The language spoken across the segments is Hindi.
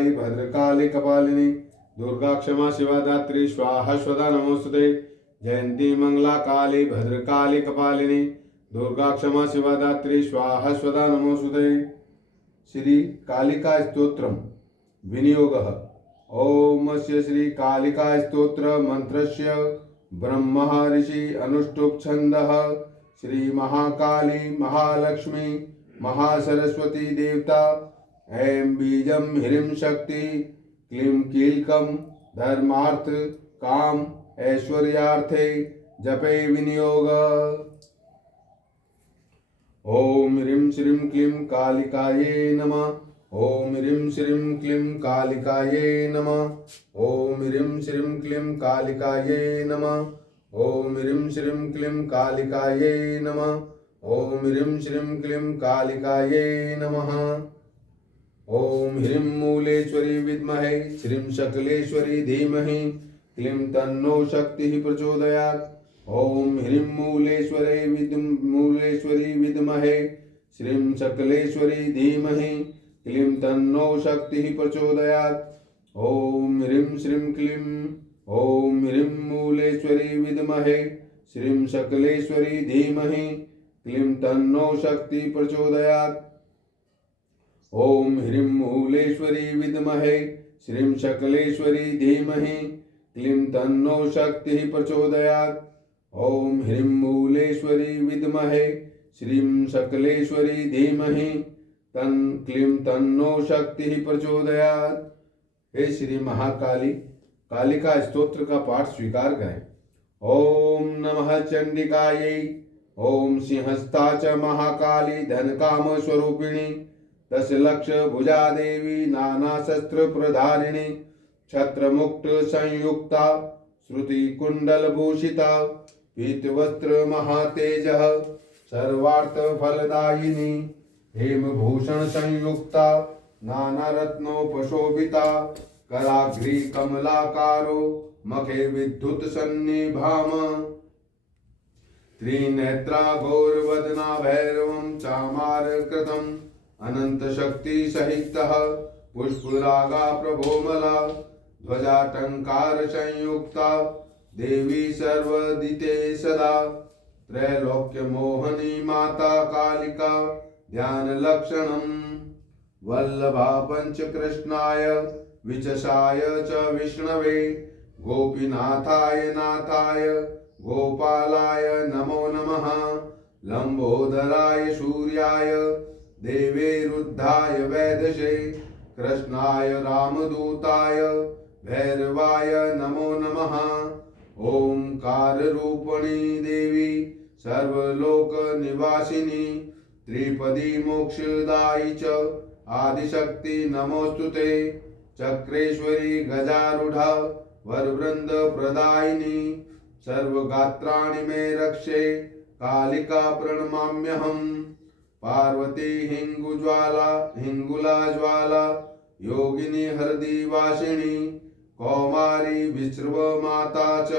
महाकाली भद्रकाली कपालिनी दुर्गा क्षमा शिवा दात्री स्वाहा स्वदा नमोस्तुते। जयंती मंगला काली भद्रकाली कपालिनी दुर्गा क्षमा शिवा दात्री स्वाहा स्वदा नमोस्तुते। श्री कालिका स्तोत्रम विनियोगः। ओम श्री कालिका स्तोत्र मंत्रस्य ब्रह्म ऋषि अनुष्टुप छंदः। श्री महाकाली महालक्ष्मी महासरस्वती देवता ऐं बीजम ह्रीं शक्ति क्लीं कीलकम धर्मार्थ काम ऐश्वर्यार्थे जपे विनियोग। ओम ह्रीं श्रीं क्लीं कालिकाये नमः। ओम ह्रीं श्रीं क्लीं कालिकाये नमः। ओम ह्रीं श्रीं क्लीं कालिकाये नमः। ओम ह्रीं श्रीं क्लीं कालिकाये नमः। ओम ह्रीं श्रीं क्लीं कालिकाये नमः। ओम ह्रीं मूलेश्वरी विद्महे श्रीं शकलेश्वरी धीमहि क्लीं तन्नो शक्तिः प्रचोदयात्। ओम ह्रीं मूलेश्वरी विद्महे श्रीं शकलेश्वरी धीमहि क्लीं तन्नो शक्तिः प्रचोदयात्। ओम ह्रीं श्रीं क्लीं ओम ह्रीं मूलेश्वरी विद्महे श्रीं शकलेश्वरी धीमहि क्लीं तन्नो शक्ति प्रचोदयात्। ओम ह्रीं मूलेश्वरी विद्महे श्रीं शकलेश्वरी धीमहि क्लीं तन्नो शक्ति प्रचोदयात्। ओम ह्रीं मूलेश्वरी विद्महे श्रीं शकलेश्वरी धीमहि क्लीं तन्नो शक्ति प्रचोदयात्। हे श्री महाकाली कालिका स्तोत्र का पाठ स्वीकार करें। ओम नमः चंडिकायै। ओम सिंहस्था च महाकाली धनकाम स्वरूपिणी दशलक्ष भुजा देवी नाना शस्त्र प्रधारिणी छत्र मुक्त संयुक्ता श्रुति कुंडल भूषिता पीतवस्त्र महातेजः सर्वार्थ फलदायिनी हेमभूषण संयुक्ता नाना रत्नोपशोभिता कराग्री कमलाकारो मखे विद्युत सन्निभाम त्रिनेत्रा गौरवदना भैरवं चामारकृतम् अनंत शक्ति सहितः पुष्परागा प्रभोमला ध्वजा टंकार संयुक्ता देवी सर्वदिते सदा त्रैलोक्य मोहनी माता कालिका ध्यान लक्षणम् वल्लभा पंच कृष्णाय विचसाय च विष्णवे गोपीनाथाय नाथाय गोपालाय नमो नमः लंबोदराय सूर्याय देवे रुद्धाय वैदशे कृष्णाय रामदूताय भैरवाय नमो नमः। ओंकार रूपिणी देवी सर्वलोक निवासिनी त्रिपदी मोक्षदायी च आदिशक्ति नमोस्तुते। चक्रेश्वरी गजारूढ़ा वरवृंद प्रदायिनी सर्वगात्राणि मे रक्षे कालिका प्रणमाम्यहम्। पार्वती हिंगुला ज्वाला योगिनी हृदि वासिनी कौमारी विश्रव माता च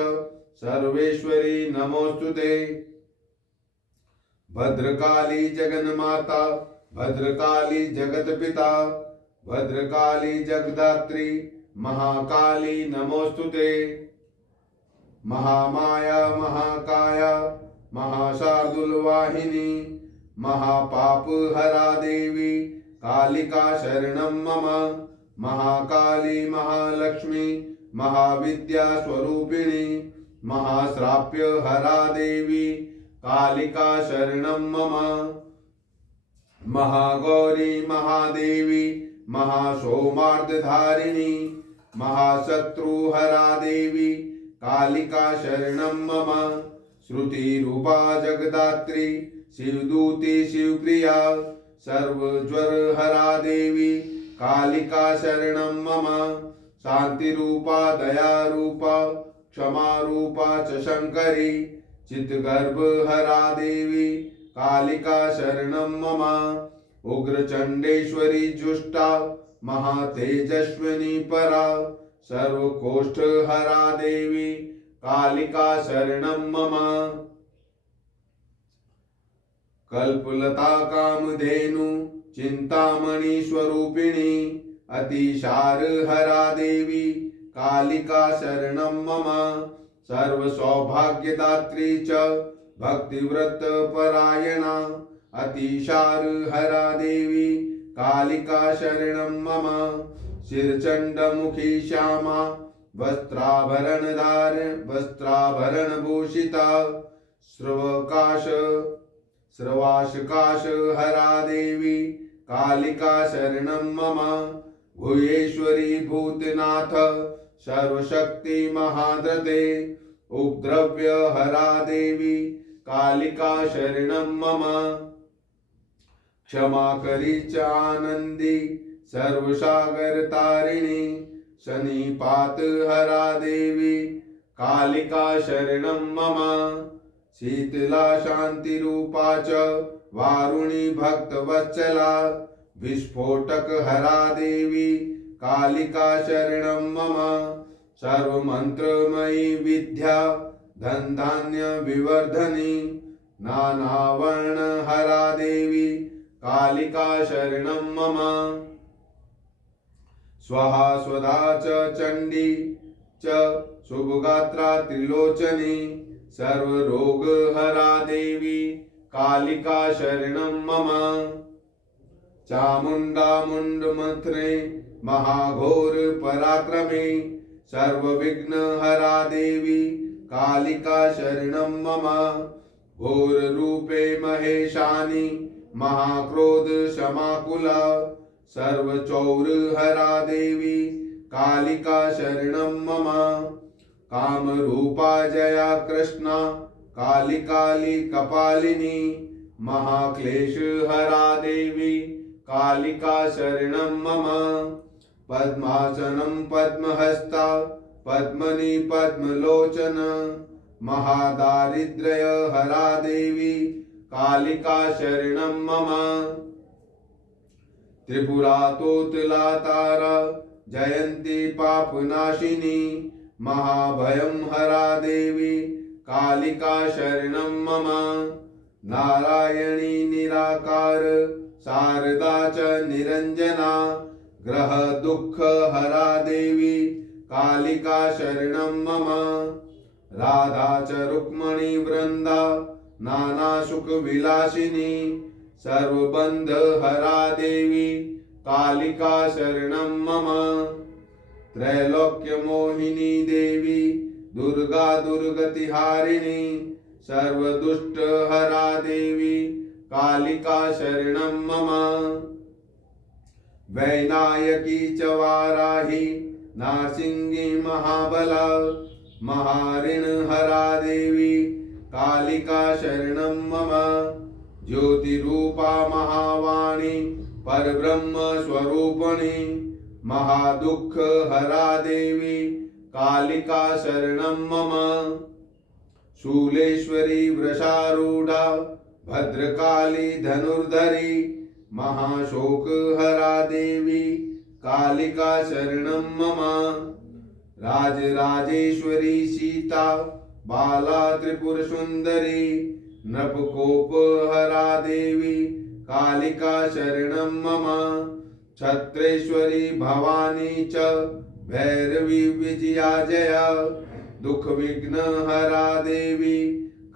सर्वेश्वरी नमोस्तुते। भद्रकाली जगन्माता भद्रकाली जगतपिता भद्रकाली जगदात्री महाकाली नमोस्तुते। महामाया महाकाया महाशार्दुलवाहिनी महापाप हरा देवी कालिका शरणं मम। महाकाली महालक्ष्मी महाविद्या स्वरूपिणी महाश्राप्य हरा देवी कालिका शरणं मम। महागौरी महादेवी महासोमार्धधारिणी महाशत्रुहरा देवी कालिका शरणं मम। श्रुति रूपा जगदात्री शिवदूती शिवप्रिया सर्वज्वर हरा देवी कालिका शरणं मम। शांति रूपा दया रूपा क्षमा रूपा च शंकरी चित्तगर्भ हरा देवी कालिका शरणं मम। उग्र चंडेश्वरी जुष्टा महातेजस्विनी परा सर्वकोष्ठ हरा देवी कालिका शरणं मम। कल्पलता कामधेनु चिंतामणि स्वरूपिणी अतिसार हरा देवी कालिका शरणं मम सर्वसौभाग्यदात्री च भक्तिव्रतपरायणा अतिसार हरा देवी कालिका शरणं मम शिरचण्डमुखी श्यामा वस्त्राभरणभूषिता श्रवाशकाश हरा देवी कालिका शरणं मम भुयेश्वरी भूतनाथ सर्वशक्ति महाधृते उपद्रव्य हरा देवी कालिका शरणं मम क्षमा करी च आनंदी सर्वसागर तारिणी शनिपात हरा देवी कालिका शरणं मम शीतला शांतिरूपा च वारुणी भक्तवत्सला विस्फोटक हरा देवी कालिका शरणं मम सर्वमंत्रमयी विद्या धनधान्य विवर्धनी नानावर्ण हरा देवी कालिका शरणं मम स्वाहा स्वधा च चंडी च शुभगात्रा त्रिलोचनी सर्वरोग हरा देवी कालिका शरणं मम चामुंडा मुंडमथ्रे महाघोर पराक्रमे सर्वविघ्न हरा देवी कालिका शरणं मम घोर रूपे महेशानी महाक्रोध समाकुला सर्वचौर हरा देवी कालिका शरणं मम कामरूपा जया कृष्णा कालिकाली कपालिनी महाक्लेश हरा देवी कालिका शरणं मम पद्मासनं पद्महस्ता पद्मनी पद्मलोचन महादारिद्र्य हरा देवी कालिका शरणं मम त्रिपुरा तोतला तारा जयंती पापनाशिनी महाभयं हरा देवी कालिका शरणं मम नारायणी निराकार शारदा च निरंजना ग्रह दुःख हरा देवी कालिका शरणं मम राधा च रुक्मणी वृंदा नाना सुख विलासिनी सर्वबंध हरा देवी कालिका शरणं मम त्रैलोक्य मोहिनी देवी दुर्गा दुर्गतिहारिणी सर्वदुष्ट हरा देवी कालिका शरणं मम वैनायकी च वाराही नारसिंही महाबला महाऋण हरा देवी कालिका शरणं मम ज्योतिरूपा महावाणी परब्रह्म स्वरूपिणी महादुःख हरा देवी कालिका शरणं मम शूलेश्वरी वृषारूढ़ा भद्रकाली धनुर्धरी महाशोक हरा देवी कालिका शरणं मम राजराजेश्वरी सीता बाला त्रिपुर सुंदरी नृपकोप हरा देवी कालिका शरणं मम छत्रेश्वरी भवानी च भैरवी विजया जया दुख विघ्न हरा देवी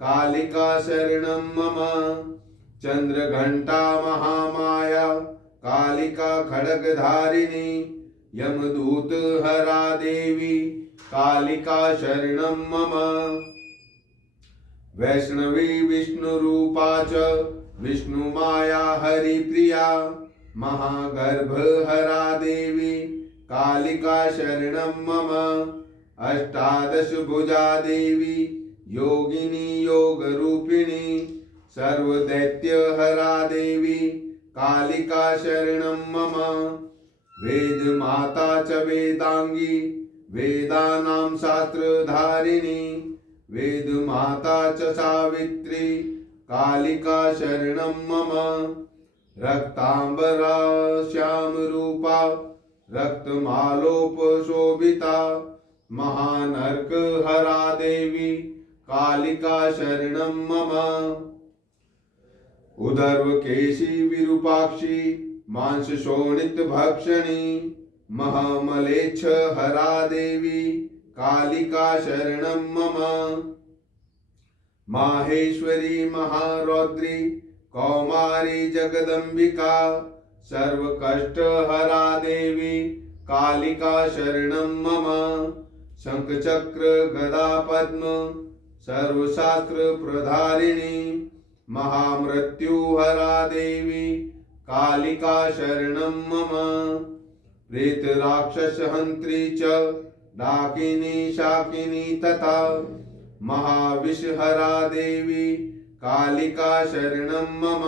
कालिका शरणं मम चंद्रघंटा महामाया कालिका खड्गधारिणी यमदूत हरा देवी कालिका शरणं मम वैष्णवी विष्णुरूपा च विष्णुमाया हरिप्रिया महागर्भ हरा देवी कालिका शरणं मम अष्टादश भुजा देवी योगिनी योग रूपिणी सर्वदैत्य हरा देवी कालिका शरणं मम वेद माता च वेदांगी वेदानां शास्त्रधारिणी वेद माता च सावित्री कालिका शरणं मम रक्तांबरा श्याम रूपा रक्तमालोपशोभिता महानर्क हरा देवी कालिका शरणं मम उदर्व केशी विरूपाक्षी मांस शोणित भक्षणी महामलेच्छ हरा देवी कालिका शरणं मम। माहेश्वरी महारौद्री कौमारी जगदम्बिका सर्वकष्टहरा देवी कालिका शरणं मम। शंखचक्र गदा पद्म सर्वशास्त्र प्रधारिणी महामृत्युहरा देवी कालिका शरणं मम। प्रेत राक्षस हंत्री च डाकिनी शाकिनी तथा महाविषहरा देवी कालिका शरणं मम।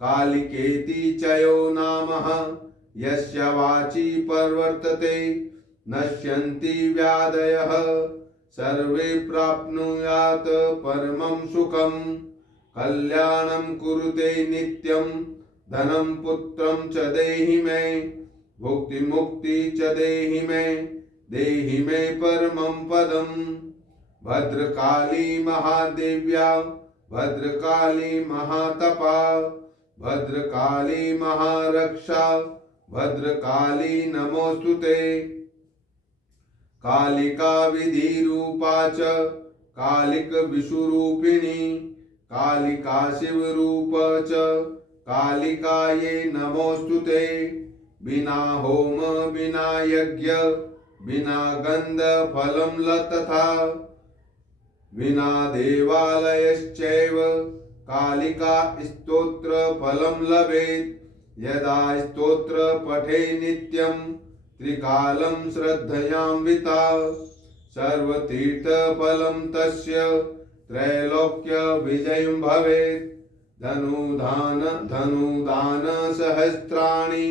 कालिकेति चयो नामः यस्य वाची प्रवर्तते नश्यन्ति व्याधयः सर्वे प्राप्नुयात् परमं सुखं। कल्याणं कुरुते नित्यं धनं पुत्रं च देहि मे भुक्ति मुक्ति च देहि मे परमं पदम्। भद्रकाली महादेव्या भद्रकाली महातपा भद्रकाली महारक्षा भद्रकाली नमोस्तुते। कालिका विधिरूपा च कालिक विषुरूपिणी कालिका शिवरूप च कालिकायै नमोस्तुते। बिना होम बिना यज्ञ बिना गंध फलं तथा विना देवालयश्चैव कालिका स्तोत्र फलं लभेत्। यदा स्तोत्र पठे नित्यं त्रिकालं श्रद्धयान्विता सर्वतीर्थ फलं तस्य त्रैलोक्य विजयं भवेत्। धनुदान सहस्राणि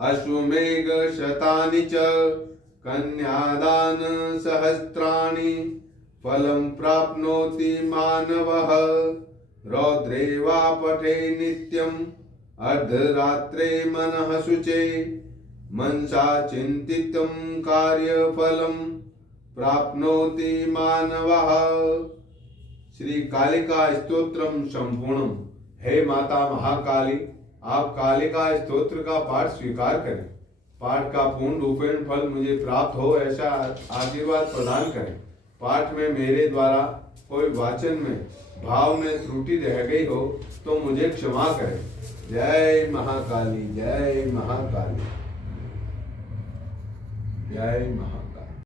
अश्वमेघ शतानि च कन्यादान सहस्राणि फलं प्राप्नोति मानवः। रौद्रे वा पठे नित्यम् अर्धरात्रे मनः शुचे मनसा चिन्तितं कार्यफलं प्राप्नोति मानवः। श्री कालिका स्तोत्रम संपूर्णम। हे माता महाकाली, आप कालिका स्तोत्र का पाठ स्वीकार करें। पाठ का पूर्ण रूपेण फल मुझे प्राप्त हो ऐसा आशीर्वाद प्रदान करें। पाठ में मेरे द्वारा कोई वाचन में भाव में त्रुटि रह गई हो तो मुझे क्षमा करें। जय महाकाली, जय महाकाली, जय महाकाली।